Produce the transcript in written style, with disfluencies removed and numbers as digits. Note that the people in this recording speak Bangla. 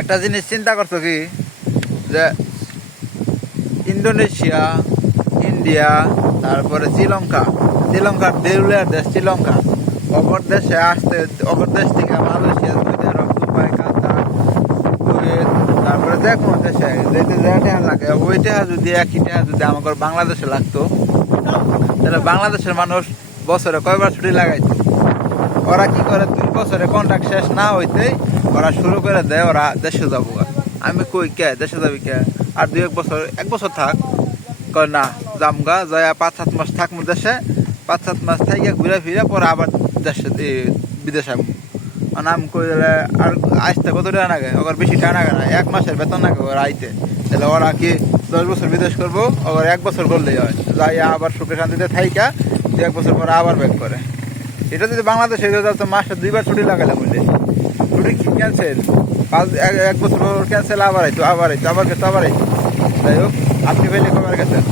একটা জিনিস চিন্তা করছো কি যে ইন্দোনেশিয়া, ইন্ডিয়া, তারপরে শ্রীলঙ্কার দেউলিয়ার দেশ শ্রীলঙ্কা, অপর দেশে আসতে অপর দেশ থেকে মালয়েশিয়া, সৌদি আরব, দুবাই, কাতার, কুয়েত, তারপরে যে কোনো দেশে যেতে যে টাকা লাগে ওই টাকা যদি একই টাকা যদি আমাদের বাংলাদেশে লাগতো, তাহলে বাংলাদেশের মানুষ বছরে কয়বার ছুটি লাগাইতো। ওরা কি করে, 2 বছরে কন্ট্রাক্ট শেষ না হইতেই ওরা শুরু করে দেয় ওরা দেশে যাবো। আমি কই কে দেশে যাবি কে, আর 1 বছর থাক। কয় না, জামগা যায় 5-7 মাস থাকবো দেশে, 5-7 মাস থেকে ঘুরে ফিরে পরে আবার দেশে বিদেশে আসবো। মানে আমি কই আর আসতে কত টাকা লাগে, ওর বেশি টাকা লাগে না, 1 মাসের বেতন লাগে ওরা আইতে। তাহলে ওরা কি 10 বছর বিদেশ করবো, ওর 1 বছর করলেই হয়, যাই আবার সুখে শান্তিতে থাইকা 1 বছর পরে আবার ব্যাক করে। এটা যদি বাংলাদেশে তো মাসে 2বার ছুটি লাগালাম বুঝলে, ছুটি কি ক্যান্সেল, 1 বছর ক্যান্সেল, আবার আইতো আবার আইতো আবার গেছে আবার আইতো। যাই হোক, আপনি পেলে কবার গেছেন?